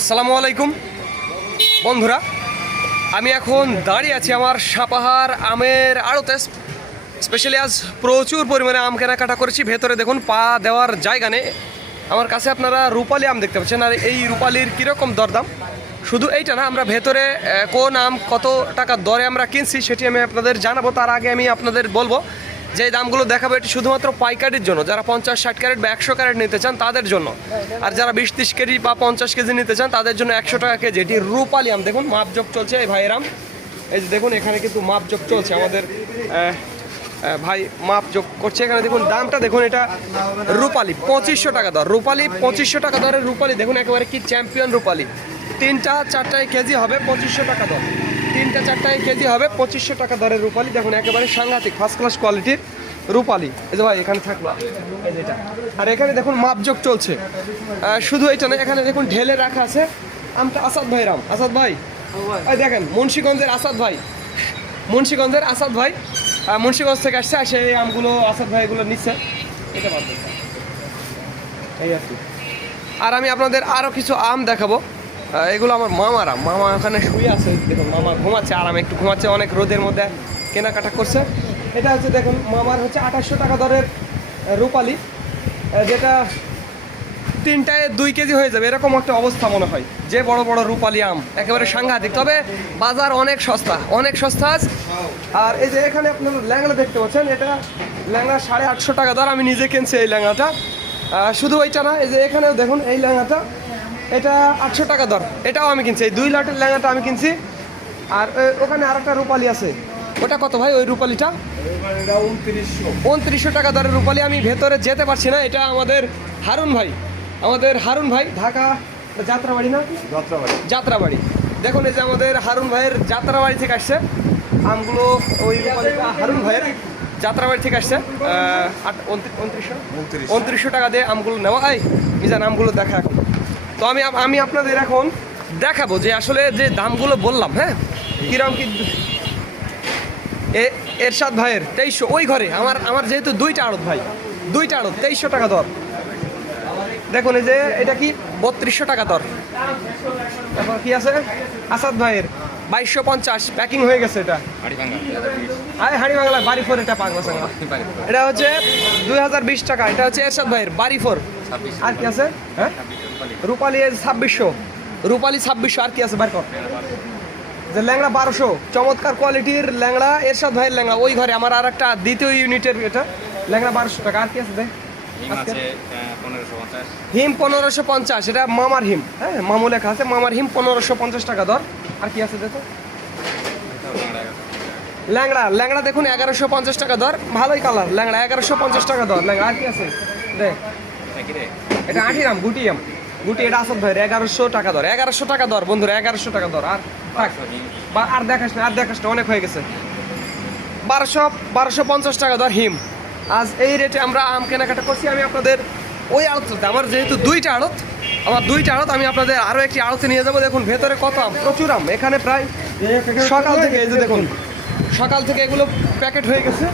আসসালামু আলাইকুম। বন্ধুরা, আমি এখন দাঁড়িয়ে আছি আমার সাপাহার আমের আড়তে। স্পেশালি আজ প্রচুর পরিমাণে আম কেনাকাটা করেছি। ভেতরে দেখুন, পা দেওয়ার জায়গা নেই। আমার কাছে আপনারা রূপালি আম দেখতে পাচ্ছেন। আর এই রূপালির কীরকম দরদাম? শুধু এইটা না, আমরা ভেতরে কোন আম, কত টাকা দরে আমরা কিনছি সেটি আমি আপনাদের জানাব। তার আগে আমি আপনাদের বলব যে দামগুলো দেখাবো, এটি শুধুমাত্র পাইকারির জন্য। যারা পঞ্চাশ, ষাট ক্যারেট বা একশো ক্যারেট নিতে চান, তাদের জন্য। আর যারা বিশ, ত্রিশ কেজি বা পঞ্চাশ কেজি নিতে চান, তাদের জন্য একশো টাকা কেজি। এটি রূপালি আম। দেখুন, মাপজোক চলছে এই ভাইয়ের আম। এই যে দেখুন, এখানে কিন্তু মাপজোক চলছে আমাদের ভাই মাপ যোগ করছে। এখানে দেখুন, দামটা দেখুন, এটা রূপালি, পঁচিশশো টাকা দর। রূপালি, পঁচিশশো টাকা দরের রূপালি। দেখুন, একেবারে কি চ্যাম্পিয়ন রূপালি। তিনটা, চারটায় কেজি হবে, পঁচিশশো টাকা দর। তিনটা চারটায় কেজি হবে, পঁচিশশো টাকা দরের রূপালি। দেখুন, একেবারে সাংঘাতিক ফার্স্ট ক্লাস কোয়ালিটির রূপালি। এই যে ভাই, এখানে থাকল। আর এখানে দেখুন মাপযোগ চলছে। শুধু এটা না, এখানে দেখুন, ঢেলে রাখা আছে আমটা আসাদ ভাই রাম। আসাদ ভাই? দেখেন, মুন্সীগঞ্জের আসাদ ভাই। মুন্সীগঞ্জের আসাদ ভাই মুন্সীগঞ্জ থেকে আসছে আর সেই আমগুলো, আসাদ ভাই এগুলো নিচ্ছে। এটা এই আর আমি আপনাদের আরও কিছু আম দেখাবো। এগুলো আমার মামার। মামা ওখানে শুয়ে আছে, দেখুন, মামা ঘুমাচ্ছে আরামে একটু ঘুমাচ্ছে, অনেক রোদের মধ্যে কেনাকাটা করছে। এটা হচ্ছে, দেখুন, মামার হচ্ছে আঠাশশো টাকা দরের রূপালি যেটা তিনটায় দুই কেজি হয়ে যাবে, এরকম একটা অবস্থা মনে হয়। যে বড় বড় রূপালি আম, একেবারে সাংঘাতিক। তবে বাজার অনেক সস্তা অনেক সস্তা আর এই যে এখানে আপনারা ল্যাংড়া দেখতে পাচ্ছেন, এটা ল্যাংড়া সাড়ে আটশো টাকা দর, আমি নিজে কিনছি এই ল্যাংড়াটা। শুধু ওইটা না, এই যে এখানেও দেখুন, এই ল্যাংড়াটা এটা আটশো টাকা দর। এটাও আমি কিনছি। এই দুই লাটের ল্যাংড়াটা আমি কিনছি। আর ওখানে আর একটা রূপালি আছে। ওটা কত ভাই ওই রূপালিটা? উনত্রিশশো টাকা দরের রূপালি। আমি ভেতরে যেতে পারছি না। এটা আমাদের হারুন ভাই। আমাদের হারুন ভাই ঢাকা যাত্রাবাড়ি না? যাত্রাবাড়ি। যাত্রাবাড়ি। দেখুন এই যে আমাদের হারুন ভাইয়ের যাত্রাবাড়ি থেকে আসছে। আমগুলো ওই রূপালিটা হারুন ভাইয়ের যাত্রাবাড়ি থেকে আসছে। উনত্রিশশো? উনত্রিশশো টাকা দিয়ে আমগুলো নেওয়া। হয় মিজান আমগুলো দেখা এখন। তো আমি আমি আপনাদের এখন দেখাবো যে আসলে যে দামগুলো বললাম হ্যাঁ? কিরম কি এরশাদ ভাইয়ের তেইশশো, ওই ঘরে আমার আমার যেহেতু দুইটা আড়ত ভাই, দুইটা আড়ত, তেইশশো টাকা দর। দেখুন এই যে, এটা কি? বত্রিশশো টাকা দর। তারপর কি আছে? আসাদ ভাইয়ের বাইশশো পঞ্চাশ প্যাকিং হয়ে গেছে এটা। আরে হাড়ি বাংলা, বাড়ি ফোর এটা পাঁচ বছর এটা হচ্ছে দুই হাজার বিশ টাকা, এটা হচ্ছে এরশাদ ভাইয়ের বাড়ি ফোর। আর কি আছে? হ্যাঁ? রূপালি। ছাব্বিশশো। রূপালি ছাব্বিশশো আর কি আছে বার কর। যে ল্যাংড়া বারোশো চমৎকার কোয়ালিটির ল্যাংড়া এরশাদ ভাইয়ের ল্যাংড়া ওই ঘরে আমার আর একটা দ্বিতীয় ইউনিটের এটা ল্যাংড়া বারোশো টাকা আর কি আছে দেখ হিম পনেরোশো পঞ্চাশ। এটা মামার হিম হ্যাঁ মামু লেখা আছে মামার হিম পনেরোশো পঞ্চাশ টাকা দর আর কি আছে দেখো ল্যাংড়া ল্যাংড়া দেখুন এগারোশো পঞ্চাশ টাকা দর ভালোই কালার ল্যাংড়া এগারোশো পঞ্চাশ টাকা দর ল্যাংড়া আর কি আছে? দেখ এটা আঠিরাম গুটিয়াম। গুটি এটা আসত ভাই এগারোশো টাকা ধর, এগারোশো টাকা ধর, বন্ধুরা, এগারোশো টাকা ধর, আর বা আর দেখাস না, আর দেখাস না, অনেক হয়ে গেছে। বারোশো বারোশো পঞ্চাশ টাকা ধর হিম। আজ এই রেটে আমরা আম কেনাকাটা করছি, আমি আপনাদের ওই আড়ততে আমার যেহেতু দুইটা আড়ত, আমার দুইটা আড়ত, আমি আপনাদের আরও একটি আড়তে নিয়ে যাব। দেখুন, ভেতরে কত আম, প্রচুর আম, এখানে প্রায় সকাল থেকে এই যে দেখুন, সকাল থেকে এগুলো প্যাকেট হয়ে গেছে।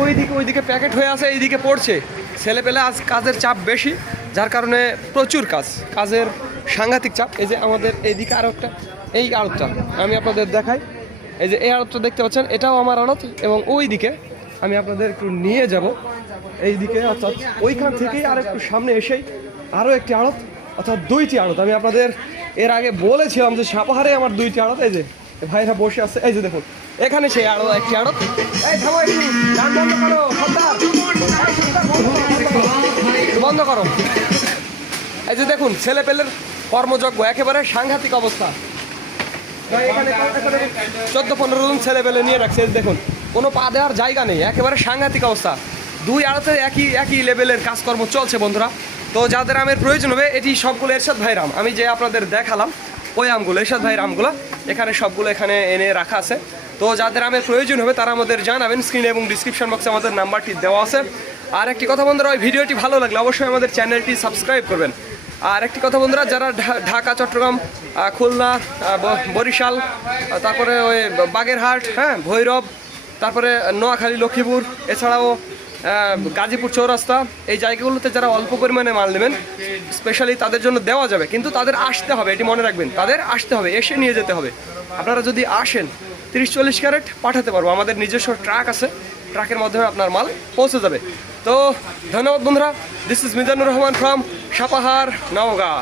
ওইদিকে ওইদিকে প্যাকেট হয়ে আছে, এইদিকে পড়ছে। ছেলে পেলে আজ কাজের চাপ বেশি। যার কারণে প্রচুর কাজ, কাজের সাংঘাতিক চাপ। এই যে আমাদের এইদিকে আরও একটা, এই আড়তটা আমি আপনাদের দেখাই। এই যে এই আড়তটা দেখতে পাচ্ছেন, এটাও আমার আড়ত এবং ওই দিকে আমি আপনাদের একটু নিয়ে যাব। এই দিকে অর্থাৎ ওইখান থেকেই আর একটু সামনে এসেই আরও একটি আড়ত, অর্থাৎ দুইটি আড়ত। আমি আপনাদের এর আগে বলেছিলাম যে সাপাহারে আমার দুইটি আড়ত, এই যে ভাইরা বসে আছে, এই যে দেখুন, এখানে সেই আড়ত, একটি আড়ত। এই বন্ধ করো। এই যে দেখুন ছেলে পেলের কর্মযজ্ঞ, একেবারে সাংঘাতিক অবস্থা। চোদ্দ পনেরো জন ছেলে পেলে নিয়ে রাখছে দেখুন, কোনো পা দেওয়ার জায়গা নেই, একেবারে সাংঘাতিক অবস্থা। দুই আড়তে একই একই লেভেলের কাজকর্ম চলছে, বন্ধুরা। তো যাদের আমের প্রয়োজন হবে, এটি সবগুলো এরশাদ ভাইয়ের আম। আমি যে আপনাদের দেখালাম, ওই আমগুলো, এরশাদ ভাইয়ের আমগুলো। এখানে সবগুলো এখানে এনে রাখা আছে। তো যাদের আমের প্রয়োজন হবে, তারা আমাদের জানাবেন স্ক্রিনে এবং ডিসক্রিপশন বক্সে আমাদের নাম্বারটি দেওয়া আছে। আর একটি কথা বন্ধুরা, ওই ভিডিওটি ভালো লাগলে অবশ্যই আমাদের চ্যানেলটি সাবস্ক্রাইব করবেন। আর একটি কথা বন্ধুরা, যারা ঢাকা, চট্টগ্রাম খুলনা বরিশাল তারপরে ওই বাগেরহাট হ্যাঁ ভৈরব, তারপরে নোয়াখালী, লক্ষ্মীপুর, এছাড়াও গাজীপুর চৌরাস্তা, এই জায়গাগুলোতে যারা অল্প পরিমাণে মাল নেবেন স্পেশালি তাদের জন্য দেওয়া যাবে। কিন্তু তাদের আসতে হবে, এটি মনে রাখবেন, তাদের আসতে হবে, এসে নিয়ে যেতে হবে। আপনারা যদি আসেন, তিরিশ চল্লিশ ক্যারেট পাঠাতে পারব। আমাদের নিজস্ব ট্রাক আছে, ট্রাকের মাধ্যমে আপনার মাল পৌঁছে যাবে। তো ধন্যবাদ বন্ধুরা this is Mizanur Rahman from Sapahar, Naogaon.